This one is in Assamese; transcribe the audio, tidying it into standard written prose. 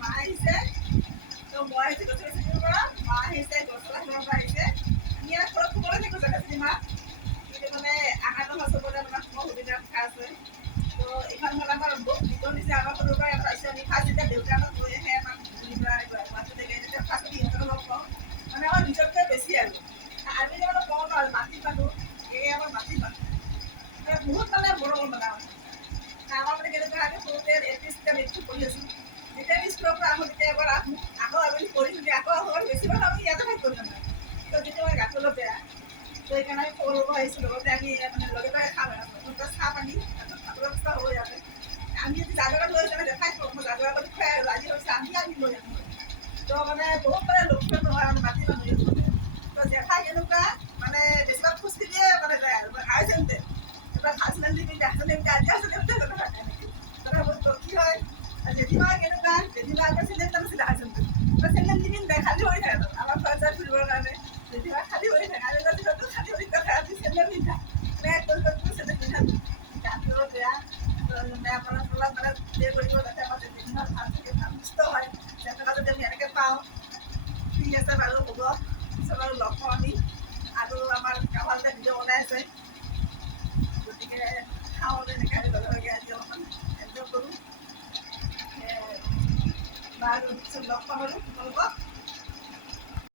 মা আহিছে তো মই আহিছোঁ গছৰ পৰা মা আহিছে গছৰ পৰা আহিছে আমি ইয়াত ঘৰত শুবলৈ থাকোঁ জেগাখিনি মা কিন্তু মানে আহাৰ নহয় চবতে আপোনাৰ সময় সুবিধা কথা আছে তো এইখন হ'ল আমাৰ ভিতৰ নিচে আমাৰ সৰুৰ পৰা ইয়াত আহিছোঁ আমি ফাৰ্ষ্ট যেতিয়া দেউতা আমাক লৈ আহে আমাক ঘূৰি ফুৰা মাছটো দেখে তেতিয়া ফাৰ্ষ্ট ইহঁতৰ লগ পাওঁ মানে আমাৰ নিজতকৈ বেছি আৰু আমি যে মানে কওঁ আৰু মাটিত মানুহ এই আমাৰ মাটিত মানুহ বহুত মানে মৰমৰ মানে আমাৰ মানে কেনেকুৱা আমি সৰুতে এল পি স্কুলত পঢ়ি আছোঁ যেতিয়া আমি স্কুলৰ পৰা আহোঁ তেতিয়া এবাৰ আহোঁ আকৌ আমি পঢ়ি যদি আকৌ আহোঁ আৰু বেছিভাগ আমি ইয়াতে থাকোঁ মানে তো যেতিয়া মানে গাটো অলপ বেয়া তো সেইকাৰণে আমি সৰুৰ পৰা আহিছোঁ লগতে আমি মানে লগে লগে খাওঁ